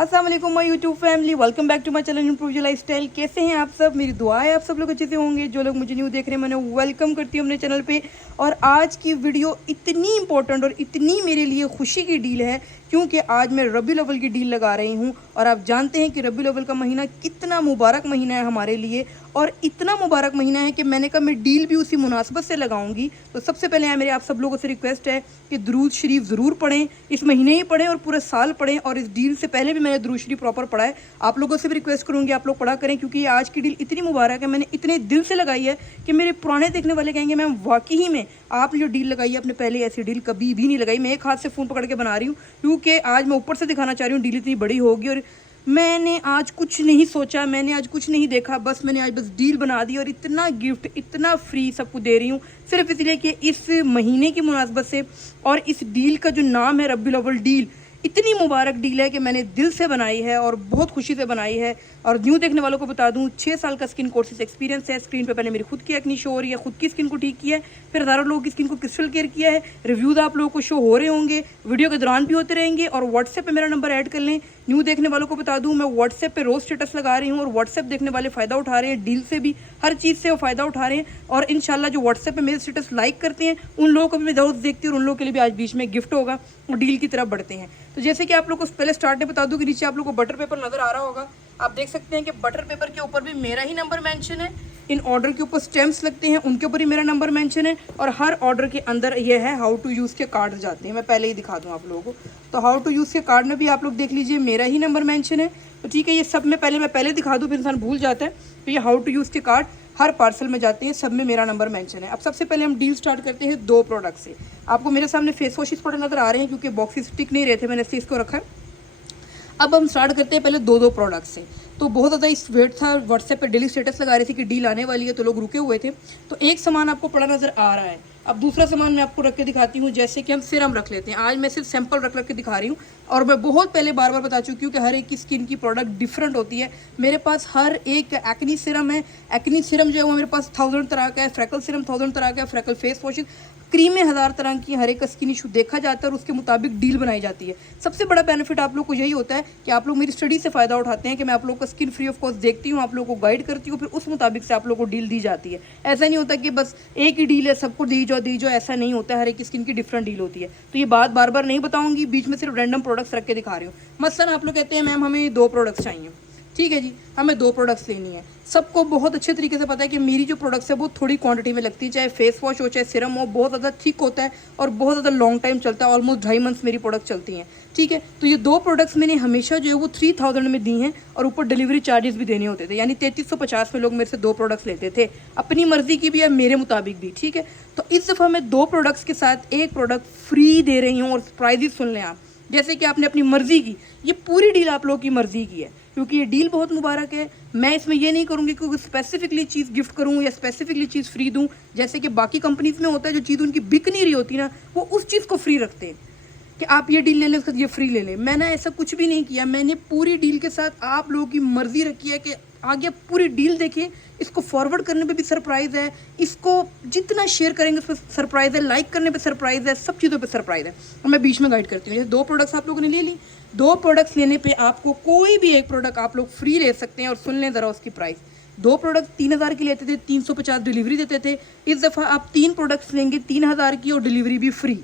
अस्सलाम वालेकुम my YouTube family, welcome back to my channel improve your lifestyle. कैसे हैं आप सब? मेरी दुआ है आप सब लोग अच्छे से होंगे। जो लोग मुझे न्यू देख रहे हैं मैंने वेलकम करती हूँ अपने चैनल पे। और आज की वीडियो इतनी इंपॉर्टेंट और इतनी मेरे लिए खुशी की डील है क्योंकि आज मैं रबी अव्वल की डील लगा रही हूँ। और आप जानते हैं कि रबी अव्वल का महीना कितना मुबारक महीना है हमारे लिए, और इतना मुबारक महीना है कि मैंने कहा मैं डील भी उसी मुनासबत से लगाऊंगी। तो सबसे पहले मेरे आप सब लोगों से रिक्वेस्ट है कि दुरूद शरीफ ज़रूर पढ़ें, इस महीने ही पढ़ें और पूरे साल पढ़ें। और इस डील से पहले भी मैंने दुरूद शरीफ प्रॉपर पढ़ा है, आप लोगों से भी रिक्वेस्ट करूँगी आप लोग पढ़ा करें, क्योंकि आज की डील इतनी मुबारक है, मैंने इतने दिल से लगाई है कि मेरे पुराने देखने वाले कहेंगे मैम वाकई ही में आपने जो डील लगाई है अपने पहले ऐसी डील कभी भी नहीं लगाई। मैं एक हाथ से फ़ोन पकड़ के बना रही हूँ क्योंकि आज मैं ऊपर से दिखाना चाह रही हूँ डील इतनी बड़ी होगी। और मैंने आज कुछ नहीं सोचा, मैंने आज कुछ नहीं देखा, मैंने आज बस डील बना दी और इतना गिफ्ट इतना फ्री सबको दे रही हूँ सिर्फ इसलिए कि इस महीने की मुनासबत से। और इस डील का जो नाम है रबी अव्वल डील, इतनी मुबारक डील है कि मैंने दिल से बनाई है और बहुत खुशी से बनाई है। और न्यू देखने वालों को बता दूं 6 साल का स्किन कोर्सेज एक्सपीरियंस है। स्क्रीन पे पहले मेरी खुद की एक्नी शो हो रही है, खुद की स्किन को ठीक किया है, फिर हज़ारों लोगों की स्किन को क्रिस्टल केयर किया है। रिव्यूज आप लोगों को शो हो रहे होंगे, वीडियो के दौरान भी होते रहेंगे। और व्हाट्सएप पे मेरा नंबर ऐड कर लें। न्यू देखने वालों को बता दूं मैं व्हाट्सएप पे रोज स्टेटस लगा रही हूँ और व्हाट्सएप देखने वाले फ़ायदा उठा रहे हैं, डील से भी हर चीज़ से वो फ़ायदा उठा रहे हैं। और इंशाल्लाह जो व्हाट्सएप पे मेरे स्टेटस लाइक करते हैं उन लोगों को भी मैं रोज़ देखती हूँ और उन लोगों के लिए भी आज बीच में गिफ्ट होगा और डील की तरफ बढ़ते हैं। तो जैसे कि आप लोग को पहले स्टार्ट में बता दूं कि नीचे आप लोग को बटर पेपर नज़र आ रहा होगा, आप देख सकते हैं कि बटर पेपर के ऊपर भी मेरा ही नंबर मेंशन है। इन ऑर्डर के ऊपर स्टैम्प्स लगते हैं उनके ऊपर ही मेरा नंबर मेंशन है। और हर ऑर्डर के अंदर ये है हाउ टू यूज़ के कार्ड जाते हैं, मैं पहले ही दिखा दूं आप लोगों को। तो हाउ टू यूज़ के कार्ड में भी आप लोग देख लीजिए मेरा ही नंबर मेंशन है। तो ठीक है, ये सब में मैं पहले दिखा दूँ फिर इंसान भूल जाता है। तो ये हाउ टू यूज़ के कार्ड हर पार्सल में जाते हैं, सब में मेरा नंबर मेंशन है। अब सबसे पहले हम डील स्टार्ट करते हैं 2 प्रोडक्ट से। आपको मेरे सामने फेस वॉशेस पड़े नज़र आ रहे हैं क्योंकि बॉक्सेस टिक नहीं रहे थे, मैंने इसको रखा है। अब हम स्टार्ट करते हैं पहले 2 प्रोडक्ट से। तो बहुत ज़्यादा इस वेट था, व्हाट्सएप पे डेली स्टेटस लगा रही थी कि डील आने वाली है तो लोग रुके हुए थे। तो एक सामान आपको पड़ा नज़र आ रहा है। अब दूसरा सामान मैं आपको रख के दिखाती हूँ। जैसे कि हम सिरम रख लेते हैं, आज मैं सिर्फ सैंपल रख के दिखा रही हूँ। और मैं बहुत पहले बार बार बता चुकी हूँ कि हर एक की स्किन की प्रोडक्ट डिफरेंट होती है। मेरे पास हर एक एक्नी सिरम है, एक्नी सिरम जो है वो मेरे पास 1000 तरह का है, फ्रैकल सिरम 1000 तरह का है, फ्रैकल फेस वॉश क्रीमें 1000 तरह की, हर एक का स्किन इशू देखा जाता है और उसके मुताबिक डील बनाई जाती है। सबसे बड़ा बेनिफिट आप लोग को यही होता है कि आप लोग मेरी स्टडी से फ़ायदा उठाते हैं कि मैं आप लोग का स्किन फ्री ऑफ कॉस्ट देखती हूँ, आप लोगों को गाइड करती हूँ, फिर उस मुताबिक से आप लोग को डील दी जाती है। ऐसा नहीं होता कि बस एक ही डील है सबको दी जाओ, ऐसा नहीं होता है। हर एक स्किन की डिफरेंट डील होती है। तो ये बात बार बार नहीं बताऊंगी, बीच में सिर्फ रैंडम प्रोडक्ट्स रख के दिखा रही हूँ। मसलन आप लोग कहते हैं मैम हमें 2 प्रोडक्ट्स चाहिए, ठीक है जी, हमें 2 प्रोडक्ट्स लेनी है। सबको बहुत अच्छे तरीके से पता है कि मेरी जो प्रोडक्ट्स है वो थोड़ी क्वांटिटी में लगती है, चाहे फेस वॉश हो चाहे सिरम हो, बहुत ज़्यादा थिक होता है और बहुत ज़्यादा लॉन्ग टाइम चलता है, ऑलमोस्ट 2.5 मंथ्स मेरी प्रोडक्ट चलती हैं, ठीक है। तो ये 2 प्रोडक्ट्स मैंने हमेशा जो है वो 3000 में दी हैं और ऊपर डिलीवरी चार्जेस भी देने होते थे, यानी 3350 में लोग मेरे से 2 प्रोडक्ट्स लेते थे, अपनी मर्जी की भी है मेरे मुताबिक भी, ठीक है। तो इस दफ़ा मैं 2 प्रोडक्ट्स के साथ एक प्रोडक्ट फ्री दे रही हूँ। और प्राइजेस सुन लें आप, जैसे कि आपने अपनी मर्जी की, ये पूरी डील आप लोगों की मर्जी की है क्योंकि ये डील बहुत मुबारक है। मैं इसमें ये नहीं करूँगी कि स्पेसिफिकली चीज़ गिफ्ट करूँ या स्पेसिफिकली चीज़ फ्री दूँ, जैसे कि बाकी कंपनीज में होता है जो चीज़ उनकी बिक नहीं रही होती ना, वो उस चीज़ को फ्री रखते हैं कि आप ये डील ले लें उसका ये फ्री ले लें। मैंने ऐसा कुछ भी नहीं किया, मैंने पूरी डील के साथ आप लोगों की मर्जी रखी है कि आगे पूरी डील देखें। इसको फॉरवर्ड करने पे भी सरप्राइज़ है, इसको जितना शेयर करेंगे उस पर सरप्राइज़ है, लाइक करने पे सरप्राइज़ है, सब चीज़ों पे सरप्राइज़ है। और मैं बीच में गाइड करती हूँ। जैसे 2 प्रोडक्ट्स आप लोगों ने ले ली, 2 प्रोडक्ट्स लेने पे आपको कोई भी एक प्रोडक्ट आप लोग फ्री ले सकते हैं। और सुन लें ज़रा उसकी प्राइस, 2 प्रोडक्ट 3000 की लेते थे, 350 डिलीवरी देते थे। इस दफ़ा आप 3 प्रोडक्ट्स लेंगे 3000 की और डिलीवरी भी फ्री।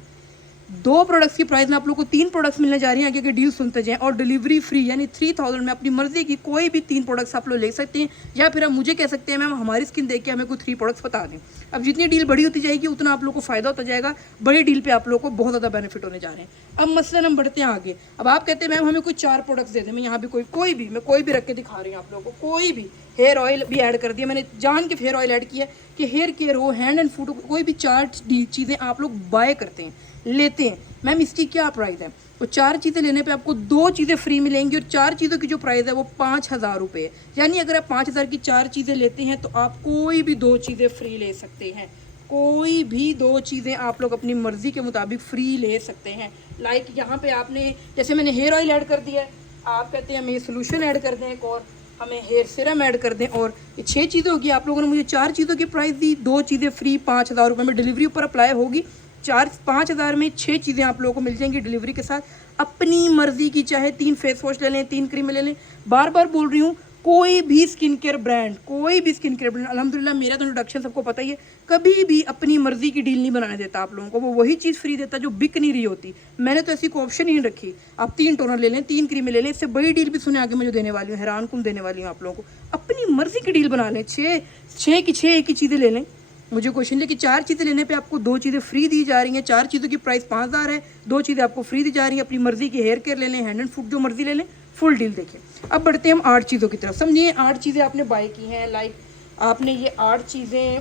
2 प्रोडक्ट्स की प्राइस में आप लोग को 3 प्रोडक्ट्स मिलने जा रही हैं, आगे के डील सुनते जाएं। और डिलीवरी फ्री, यानी 3000 में अपनी मर्जी की कोई भी 3 प्रोडक्ट्स आप लोग ले सकते हैं। या फिर आप मुझे कह सकते हैं मैम हमारी स्किन देख के हमें कोई 3 प्रोडक्ट्स बता दें। अब जितनी डील बड़ी होती जाएगी उतना आप लोग को फ़ायदा होता जाएगा, बड़ी डील पे आप लोग को बहुत ज़्यादा बेनिफिट होने जा रहे हैं। अब मसलन हम बढ़ते हैं आगे। अब आप कहते हैं मैम हमें कोई 4 प्रोडक्ट्स दे दें। मैं यहाँ भी कोई भी रख के दिखा रही हूँ आप लोगों को। कोई भी हेयर ऑयल भी ऐड कर दिया मैंने, जान के हेयर ऑयल ऐड किया कि हेयर केयर हो, हैंड एंड फुट, कोई भी 4 चीज़ें आप लोग बाय करते हैं, लेते हैं। मैम इसकी क्या प्राइस है? तो 4 चीज़ें लेने पे आपको 2 चीज़ें फ्री मिलेंगी और 4 चीज़ों की जो प्राइस है वो 5000 रुपये है। यानी अगर आप 5000 की 4 चीज़ें लेते हैं तो आप कोई भी 2 चीज़ें फ्री ले सकते हैं। कोई भी 2 चीज़ें आप लोग अपनी मर्जी के मुताबिक फ्री ले सकते हैं। लाइक यहाँ पे आपने, जैसे मैंने हेयर ऑयल ऐड कर दिया है, आप कहते हैं हमें ये सोल्यूशन ऐड कर दें, एक और हमें हेयर सीरम ऐड कर दें, और ये 6 चीज़ें होगी। आप लोगों ने मुझे 4 चीज़ों की प्राइस दी, 2 चीज़ें फ्री 5000 रुपये में डिलीवरी ऊपर अप्लाई होगी। 4-5 हज़ार में 6 चीज़ें आप लोगों को मिल जाएंगी डिलीवरी के साथ, अपनी मर्जी की। चाहे 3 फेस वॉश ले लें, 3 क्रीम ले लें। बार बार बोल रही हूँ, कोई भी स्किन केयर ब्रांड, अल्हम्दुलिल्लाह मेरा तो इंट्रोडक्शन सबको पता ही है, कभी भी अपनी मर्जी की डील नहीं बनाने देता आप लोगों को। वो वही चीज़ फ्री देता जो बिक नहीं रही होती। मैंने तो ऐसी कोई ऑप्शन ही नहीं रखी। आप 3 टोनर ले लें, 3 क्रीमें ले लें, इससे बड़ी डील भी सुने आगे मैं जो देने वाली हूँ, हैरान कुन देने वाली हूँ आप लोगों को। अपनी मर्जी की डील बना लें, 6 की 6 एक ही चीज़ें ले लें। मुझे क्वेश्चन है कि 4 चीज़ें लेने पे आपको 2 चीज़ें फ्री दी जा रही हैं। 4 चीज़ों की प्राइस 5,000 है, 2 चीज़ें आपको फ्री दी जा रही हैं। अपनी मर्जी की हेयर केयर ले लें, हैंड एंड फुट जो मर्जी ले लें, फुल डील देखिए। अब बढ़ते हैं हम 8 चीज़ों की तरफ। समझिए 8 चीज़ें आपने बाय की हैं, लाइक आपने ये 8 चीज़ें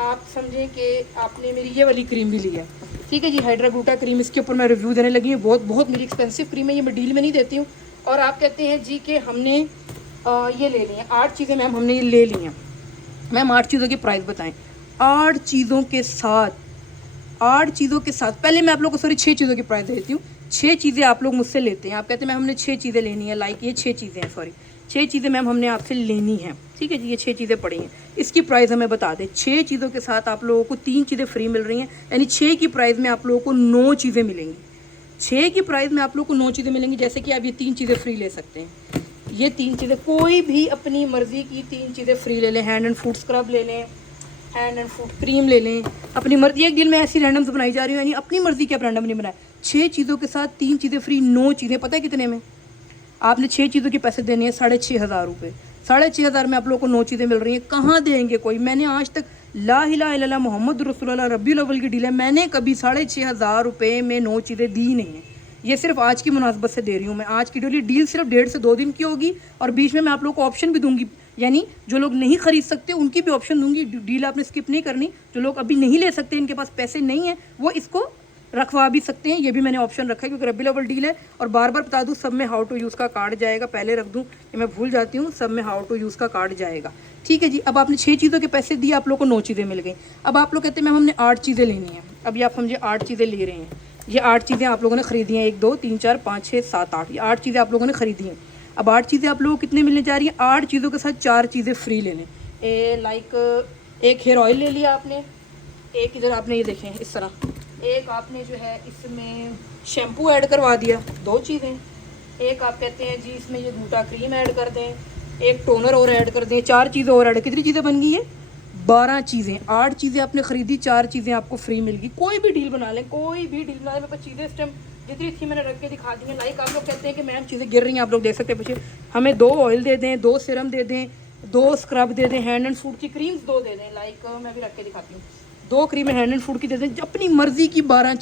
आप समझें कि आपने मेरी ये वाली क्रीम भी ली है, ठीक है जी, हाइड्रा ग्लूटा क्रीम। इसके ऊपर मैं रिव्यू देने लगी हूँ। बहुत मेरी एक्सपेंसिव क्रीम है, ये मैं डील में नहीं देती हूँ। और आप कहते हैं जी कि हमने ये ले ली हैं 8 चीज़ें मैम, हमने ये ले ली हैं। मैम 8 चीज़ों की प्राइस बताएं। 8 चीज़ों के साथ पहले मैं आप लोगों को 6 चीज़ों की प्राइस देती हूँ। 6 चीज़ें आप लोग मुझसे लेते हैं, आप कहते हैं मैम हमने 6 चीज़ें लेनी है, लाइक ये 6 चीज़ें हैं, 6 चीज़ें मैम हमने आपसे लेनी है, ठीक है जी। ये 6 चीज़ें पड़ी हैं, इसकी प्राइस हमें बता दें। 6 चीज़ों के साथ आप लोगों को 3 चीज़ें फ्री मिल रही हैं, यानी 6 की प्राइस में आप लोगों को 9 चीज़ें मिलेंगी। 6 की प्राइस में आप लोगों को 9 चीज़ें मिलेंगी। जैसे कि आप ये 3 चीज़ें फ्री ले सकते हैं, ये 3 चीज़ें, कोई भी अपनी मर्ज़ी की 3 चीज़ें फ्री ले लें। हैंड एंड फुट स्क्रब ले लें, हैंड एंड फुट क्रीम ले लें, अपनी मर्जी। एक डील में ऐसी रैंडम्स बनाई जा रही है, यानी अपनी मर्जी के आप रैंडम नहीं बनाए। 6 चीज़ों के साथ 3 चीज़ें फ्री, 9 चीज़ें, पता है कितने में? आपने 6 चीज़ों के पैसे देने हैं 6,500 रुपये। 6,500 में आप लोगों को 9 चीज़ें मिल रही हैं। कहाँ देंगे कोई? मैंने आज तक ला इलाहा इल्लल्लाह मोहम्मद रसूलुल्लाह रब्बिउल अव्वल की डील है, मैंने कभी 6,500 रुपये में 9 चीज़ें दी नहीं है। ये सिर्फ आज की मुनासबत से दे रही हूँ मैं। आज की डील सिर्फ 1.5 से 2 दिन की होगी, और बीच में मैं आप लोगों को ऑप्शन भी दूंगी, यानी जो लोग नहीं खरीद सकते उनकी भी ऑप्शन दूंगी। डील आपने स्किप नहीं करनी। जो लोग अभी नहीं ले सकते, इनके पास पैसे नहीं है, वो इसको रखवा भी सकते हैं। ये भी मैंने ऑप्शन रखा है, क्योंकि रब्बी अव्वल डील है। और बार बार बता दूं, सब में हाउ टू यूज़ का कार्ड जाएगा। पहले रख दूं कि मैं भूल जाती हूँ, सब में हाउ टू यूज़ का कार्ड जाएगा, ठीक है जी। अब आपने 6 चीज़ों के पैसे दिए, आप लोग को 9 चीज़ें मिल गई। अब आप लोग कहते हैं मैम हमने 8 चीज़ें लेनी है। अभी आप समझिए 8 चीज़ें ले रहे हैं। ये 8 चीज़ें आप लोगों ने खरीदी हैं, 1 2 3 4 5 6 7 8, ये 8 चीज़ें आप लोगों ने खरीदी हैं। अब 8 चीज़ें आप लोगों को कितने मिलने जा रही हैं? 8 चीज़ों के साथ 4 चीज़ें फ्री ले लें। लाइक एक हेयर ऑयल ले लिया आपने, एक इधर आपने ये देखें इस तरह, एक आपने जो है इसमें शैम्पू ऐड करवा दिया, 2 चीज़ें। एक आप कहते हैं जी इसमें ये ग्लूटा क्रीम ऐड कर दें, एक टोनर और ऐड कर दें, 4 चीज़ें और ऐड। कितनी चीज़ें बन गई है? 12 चीज़ें। 8 चीज़ें आपने खरीदी, 4 चीज़ें आपको फ्री मिल गई। कोई भी डील बना लें, कोई भी डील बना लें। मेरे पास चीज़ें इस टाइम जितनी थी मैंने रख के दिखा दी हैं। लाइक आप लोग कहते हैं कि मैम चीज़ें गिर रही हैं, आप लोग देख सकते हैं पीछे। हमें 2 ऑयल दे दें, 2 सीरम दे दें, 2 स्क्रब दे दें, हैंड एंड फुट की क्रीम्स 2 दे दें। लाइक मैं भी रख के दिखाती हूँ, 2 क्रीमें हैंड एंड फुट की दे दें, अपनी मर्जी की 12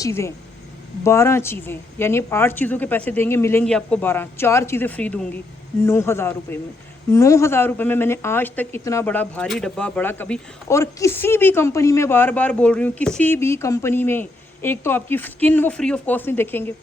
चीज़ें, यानी 8 चीज़ों के पैसे देंगे, मिलेंगी आपको 12। 4 चीज़ें फ्री दूंगी 9,000 रुपये में। 9,000 रुपये में मैंने आज तक इतना बड़ा भारी डब्बा बड़ा कभी, और किसी भी कंपनी में, बार बार बोल रही हूँ, किसी भी कंपनी में, एक तो आपकी स्किन वो फ्री ऑफ कॉस्ट नहीं देखेंगे,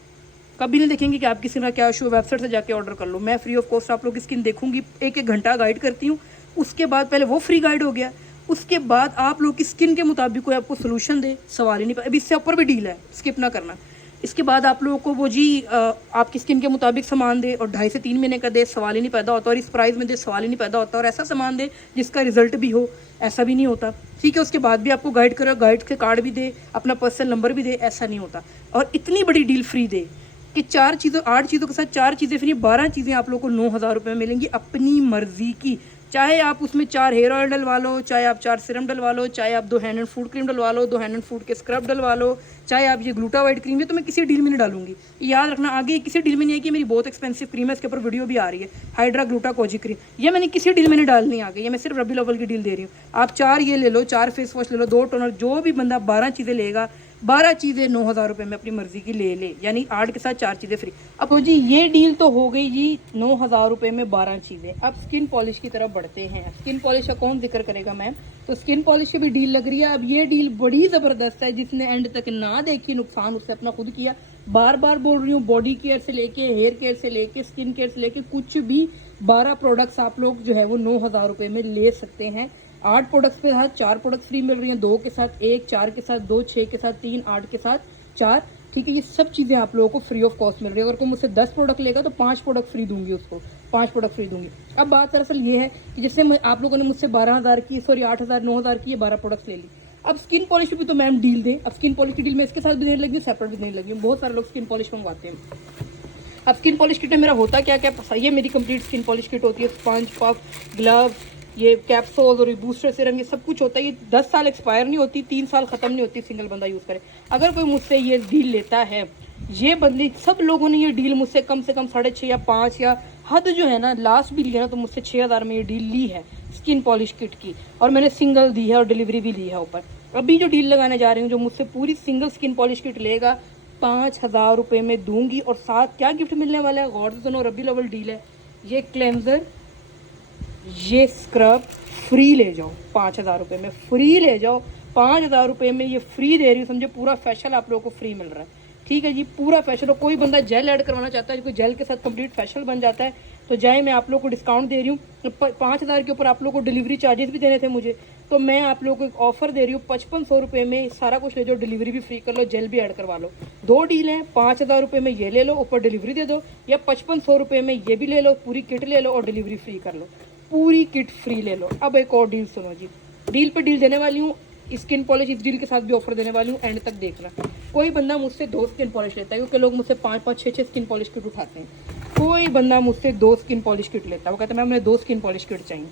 कभी नहीं देखेंगे कि आपकी स्किन का क्या इशू, वेबसाइट से जाके ऑर्डर कर लो। मैं फ्री ऑफ कॉस्ट आप लोग की स्किन देखूंगी, 1-1 घंटा गाइड करती हूँ। उसके बाद पहले वो फ्री गाइड हो गया, उसके बाद आप लोग की स्किन के मुताबिक कोई आपको सोल्यूशन दे, सवाल ही नहीं। अभी इससे ऊपर भी डील है, स्किप ना करना। इसके बाद आप लोगों को वो जी आपकी स्किन के मुताबिक सामान दे, और 2.5 से 3 महीने का दे, सवाल ही नहीं पैदा होता। और इस प्राइस में दे, सवाल ही नहीं पैदा होता। और ऐसा सामान दे जिसका रिजल्ट भी हो, ऐसा भी नहीं होता, ठीक है। उसके बाद भी आपको गाइड करो, गाइड के कार्ड भी दे, अपना पर्सनल नंबर भी दे, ऐसा नहीं होता। और इतनी बड़ी डील फ्री दे कि 8 चीज़ों के साथ 4 चीज़ें फ्री, 12 चीज़ें आप लोगों को 9,000 रुपये में मिलेंगी, अपनी मर्जी की। चाहे आप उसमें 4 हेयर ऑयल डलवा लो, चाहे आप 4 सीरम डलवा लो, चाहे आप 2 हैंड एंड फुट क्रीम डलवा लो, 2 हैंड एंड फुट के स्क्रब डलवा लो, चाहे आप ये ग्लूटा वाइट क्रीम, ये तो मैं किसी डील में नहीं डालूंगी, याद रखना। आगे किसी डील में नहीं है कि मेरी बहुत एक्सपेंसिव क्रीम है, इसके ऊपर वीडियो भी आ रही है, हाइड्रा ग्लूटा कोजी क्रीम, ये मैंने किसी डील में नहीं डालनी आगे। ये मैं सिर्फ रब्बी अव्वल की डील दे रही हूँ। आप 4 ये ले लो, 4 फेस वॉश ले लो, 2 टोनर, जो भी बंदा 12 चीज़ें लेगा, 12 चीज़ें 9,000 रुपये में अपनी मर्जी की ले, यानी 8 के साथ 4 चीज़ें फ्री। अब तो जी ये डील तो हो गई जी 9,000 रुपये में 12 चीज़ें। अब स्किन पॉलिश की तरफ बढ़ते हैं। स्किन पॉलिश का कौन जिक्र करेगा मैम? तो स्किन पॉलिश की भी डील लग रही है। अब ये डील बड़ी ज़बरदस्त है, जिसने एंड तक ना देखी नुकसान उससे अपना खुद किया। बार बार बोल रही हूँ, बॉडी केयर से लेके, हेयर केयर से लेके, स्किन केयर से लेके, कुछ भी 12 प्रोडक्ट्स आप लोग जो है वो 9,000 रुपये में ले सकते हैं। 8 प्रोडक्ट्स के साथ 4 प्रोडक्ट्स फ्री मिल रही हैं, 2 के साथ 1, 4 के साथ 2, 6 के साथ 3, 8 के साथ 4, ठीक है। ये सब चीज़ें आप लोगों को फ्री ऑफ कॉस्ट मिल रही है। अगर कोई मुझसे 10 प्रोडक्ट लेगा तो 5 प्रोडक्ट फ्री दूंगी उसको, 5 प्रोडक्ट फ्री दूंगी। अब बात दरअसल ये है कि जैसे आप लोगों ने मुझसे 12,000 की, 8,000 9,000 की ये 12 प्रोडक्ट्स ले ली। अब स्किन पॉलिश भी तो मैम डील दें। अब स्किन पॉलिश की डील मैं इसके साथ भी देने लगी हूँ, सेपरेट भी देने लगी हूँ। बहुत सारे लोग स्किन पॉलिश मंगवाते हैं। अब स्किन पॉलिश किट में मेरा होता क्या क्या, ये मेरी कंप्लीट स्किन पॉलिश किट होती है। स्पंज, पफ, ग्लव, ये कैप्सूल और बूस्टर सीरम, ये सब कुछ होता है। ये 10 साल एक्सपायर नहीं होती, 3 साल ख़त्म नहीं होती, सिंगल बंदा यूज़ करे। अगर कोई मुझसे ये डील लेता है, ये बंदे सब लोगों ने ये डील मुझसे कम से कम 6.5 या 5 या हद जो है ना लास्ट भी लिया ना, तो मुझसे 6000 में ये डील ली है स्किन पॉलिश किट की। और मैंने सिंगल दी है और डिलीवरी भी ली है ऊपर। अभी जो डील लगाने जा रही हूँ, जो मुझसे पूरी सिंगल स्किन पॉलिश किट लेगा 5000 रुपये में दूंगी। और साथ क्या गिफ्ट मिलने वाला है, गौर से सुनो, रबी लेवल डील है। ये क्लेंजर, ये स्क्रब फ्री ले जाओ 5000 रुपये में, फ्री ले जाओ 5000 रुपये में, ये फ्री दे रही हूँ। समझो पूरा फेशियल आप लोगों को फ्री मिल रहा है। ठीक है जी, पूरा फेशियल। कोई बंदा जेल ऐड करवाना चाहता है, कोई जेल के साथ कंप्लीट फेशियल बन जाता है, तो जाए, मैं आप लोग को डिस्काउंट दे रही हूँ। 5000 के ऊपर आप लोग को डिलीवरी चार्जेस भी देने थे मुझे, तो मैं आप लोगों को एक ऑफर दे रही हूँ। 5500 रुपये में सारा कुछ ले जाओ, डिलीवरी भी फ्री कर लो, जेल भी ऐड करवा लो। 2 डील हैं, 5000 रुपये में ये ले लो, ऊपर डिलीवरी दे दो, या 5500 रुपये में ये भी ले लो, पूरी किट ले लो और डिलीवरी फ्री कर लो, पूरी किट फ्री ले लो। अब एक और डील सुनो जी, डील पे डील देने वाली हूँ। स्किन पॉलिश इस डील के साथ भी ऑफर देने वाली हूँ, एंड तक देखना। कोई बंदा मुझसे 2 स्किन पॉलिश लेता है, क्योंकि लोग मुझसे 5-5, 6-6 स्किन पॉलिश किट उठाते हैं। कोई बंदा मुझसे 2 स्किन पॉलिश किट लेता है, वो कहता है मैम मुझे 2 स्किन पॉलिश किट चाहिए,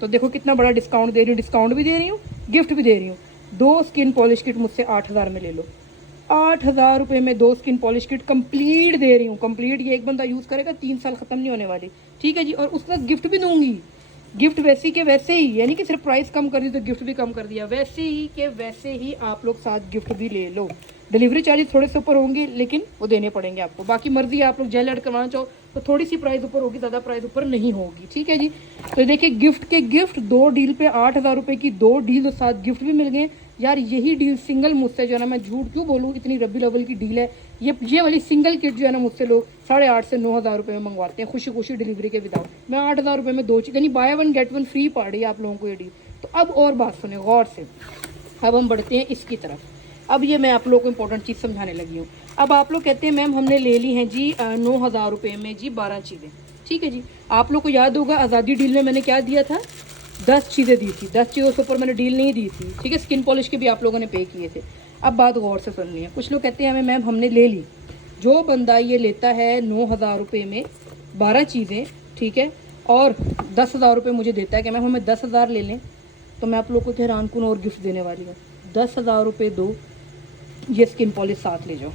तो देखो कितना बड़ा डिस्काउंट दे रही हूँ। डिस्काउंट भी दे रही हूँ, गिफ्ट भी दे रही हूँ। 2 स्किन पॉलिश किट मुझसे 8000 में ले लो। 8000 रुपये में 2 स्किन पॉलिश किट कंप्लीट दे रही हूँ। कंप्लीट ये एक बंदा यूज़ करेगा, 3 साल ख़त्म नहीं होने वाली। ठीक है जी, और उसके साथ गिफ्ट भी दूंगी। गिफ्ट वैसे ही के वैसे ही, यानी कि सिर्फ प्राइस कम कर दी तो गिफ्ट भी कम कर दिया, वैसे ही के वैसे ही आप लोग साथ गिफ्ट भी ले लो। डिलीवरी चार्जेस थोड़े से ऊपर होंगे, लेकिन वो देने पड़ेंगे आपको। बाकी मर्जी है, आप लोग जेल ऐड करवाना चाहो तो थोड़ी सी प्राइस ऊपर होगी, ज़्यादा प्राइस ऊपर नहीं होगी। ठीक है जी, तो देखिए गिफ्ट के गिफ्ट 2 डील पे 8000 रुपये की 2 डील, और साथ गिफ्ट भी मिल गए। यार यही डील सिंगल मुझसे जो है ना, मैं झूठ क्यों बोलूँ, इतनी रबी लेवल की डील है। ये वाली सिंगल किट जो है ना, मुझसे लोग 8,500 से 9,000 रुपये में मंगवाते हैं, खुशी खुशी डिलीवरी के विदाउट। मैं 8000 रुपये में 2 चीज़, यानी बाय 1 गेट 1 फ्री पड़ रही है आप लोगों को ये डील। तो अब और बात सुने गौर से, अब हम बढ़ते हैं इसकी तरफ। अब ये मैं आप लोगों को इंपॉर्टेंट चीज़ समझाने लगी हूँ। अब आप लोग कहते हैं मैम हमने ले ली हैं जी 9000 रुपये में जी 12 चीज़ें। ठीक है जी, आप लोग को याद होगा आज़ादी डील में मैंने क्या दिया था, 10 चीज़ें दी थी। 10 चीज़ों से ऊपर मैंने डील नहीं दी थी। ठीक है, स्किन पॉलिश के भी आप लोगों ने पे किए थे। अब बात गौर से सुननी है। कुछ लोग कहते हैं हमें मैम हमने ले ली, जो बंदा ये लेता है 9000 रुपये में 12 चीज़ें, ठीक है, और 10,000 रुपये मुझे देता है कि मैम हमें 10,000 ले लें, तो मैं आप लोग को हैरान कौन और गिफ्ट देने वाली हूँ। 10,000 रुपये दो, ये स्किन पॉलिश साथ ले जाओ।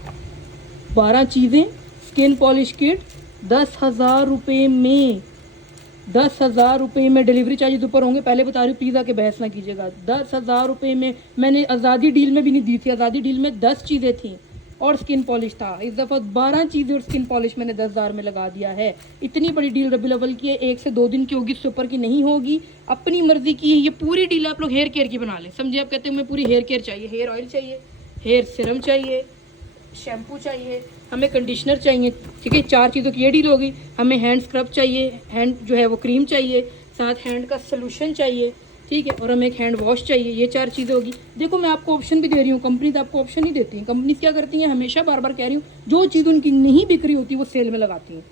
12 चीज़ें, स्किन पॉलिश किट 10,000 रुपये में। 10,000 रुपये में डिलीवरी चार्जेस ऊपर होंगे, पहले बता रही हूँ, प्लीज़ आके बहस ना कीजिएगा। 10,000 रुपये में मैंने आज़ादी डील में भी नहीं दी थी। आज़ादी डील में 10 चीज़ें थी और स्किन पॉलिश था। इस दफ़ा 12 चीज़ें और स्किन पॉलिश मैंने 10,000 में लगा दिया है। इतनी बड़ी डील रबी लेवल की है, 1 से 2 दिन की होगी, इससे ऊपर की नहीं होगी। अपनी मर्जी की है ये पूरी डील, आप लोग हेयर केयर की बना लें। समझे, आप कहते हैं हमें पूरी हेयर केयर चाहिए, हेयर ऑयल चाहिए, हेयर सीरम चाहिए, शैम्पू चाहिए, हमें कंडीशनर चाहिए। ठीक है, 4 चीज़ों की ये डील होगी। हमें हैंड स्क्रब चाहिए, हैंड जो है वो क्रीम चाहिए, साथ हैंड का सोल्यूशन चाहिए। ठीक है, और हमें एक हैंड वॉश चाहिए। ये 4 चीज़ें होगी। देखो मैं आपको ऑप्शन भी दे रही हूँ, कंपनी तो आपको ऑप्शन नहीं देती है। कंपनी क्या करती हैं, हमेशा बार बार कह रही हूँ, जो चीज़ उनकी नहीं बिक रही होती वो सेल में लगाती हैं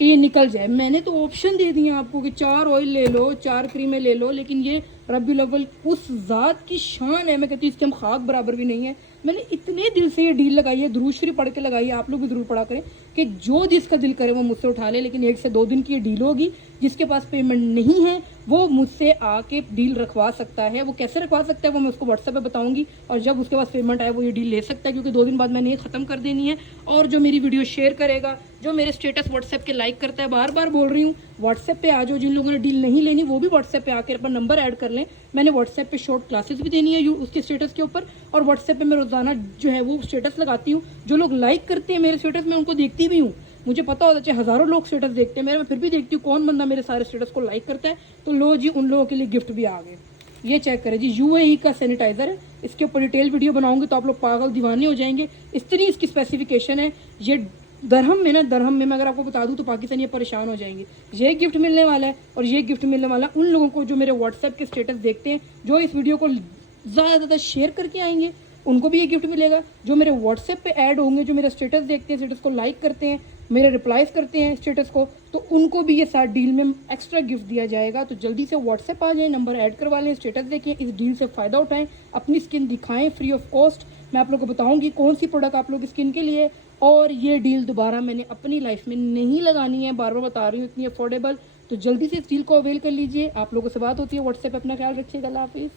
कि ये निकल जाए। मैंने तो ऑप्शन दे दिए आपको कि 4 ऑयल ले लो, 4 क्रीमें ले लो, लेकिन ये रबी लेवल उस ज़ात की शान है, मैं कहती हूँ इसके हम खाक बराबर भी नहीं है। मैंने इतने दिल से ये डील लगाई है, दुरूद शरीफ पढ़ के लगाई है। आप लोग भी ज़रूर पढ़ा करें कि जो जिसका दिल करे वो मुझसे उठा ले, लेकिन 1 से 2 दिन की ये डील होगी। जिसके पास पेमेंट नहीं है वो मुझसे आके डील रखवा सकता है। वो कैसे रखवा सकता है वो मैं उसको व्हाट्सएप पे बताऊंगी, और जब उसके पास पेमेंट आए वो ये डील ले सकता है, क्योंकि 2 दिन बाद मैंने ये ख़त्म कर देनी है। और जो मेरी वीडियो शेयर करेगा, जो मेरे स्टेटस व्हाट्सएप के लाइक करता है, बार बार बोल रही हूँ व्हाट्सएप पे आ जाओ। जिन लोगों ने डील नहीं लेनी वो भी व्हाट्सएप पे आकर अपना नंबर ऐड कर लें। मैंने व्हाट्सएप पे शॉर्ट क्लासेस भी देनी है उसके स्टेटस के ऊपर, और व्हाट्सएप पे मैं रोज़ाना जो है वो स्टेटस लगाती हूँ। जो लोग लाइक करते हैं मेरे स्टेटस में उनको देखती भी हूँ। मुझे पता होता है चाहे हज़ारों लोग स्टेटस देखते हैं मेरे, मैं फिर भी देखती हूँ कौन बंदा मेरे सारे स्टेटस को लाइक करता है। तो लो जी, उन लोगों के लिए गिफ्ट भी आ गए। ये चेक करें जी, UAE का सैनिटाइज़र है। इसके ऊपर डिटेल वीडियो बनाऊंगी तो आप लोग पागल दीवाने हो जाएंगे। इतनी इसकी स्पेसिफिकेशन है। ये दरहम में मैं अगर आपको बता दूं तो पाकिस्तानी परेशान हो जाएंगे। ये गिफ्ट मिलने वाला है, और ये गिफ्ट मिलने वाला उन लोगों को जो मेरे व्हाट्सएप के स्टेटस देखते हैं, जो इस वीडियो को ज़्यादा से ज़्यादा शेयर करके आएंगे, उनको भी ये गिफ्ट मिलेगा। जो मेरे व्हाट्सएप पे ऐड होंगे, जो मेरा स्टेटस देखते हैं, स्टेटस को लाइक करते हैं, मेरे रिप्लाईज करते हैं स्टेटस को, तो उनको भी ये साथ डील में एक्स्ट्रा गिफ्ट दिया जाएगा। तो जल्दी से व्हाट्सएप आ जाए, नंबर ऐड करवा लें, स्टेटस देखें, इस डील से फ़ायदा उठाएं, अपनी स्किन दिखाएं फ्री ऑफ कॉस्ट। मैं आप लोगों को बताऊंगी कौन सी प्रोडक्ट आप लोग स्किन के लिए, और ये डील दोबारा मैंने अपनी लाइफ में नहीं लगानी है, बार बार बता रही हूँ, इतनी अफोर्डेबल। तो जल्दी से इस डील को अवेल कर लीजिए। आप लोगों से बात होती है व्हाट्सएप, अपना ख्याल रखिएगा, अल्लाह हाफिज़।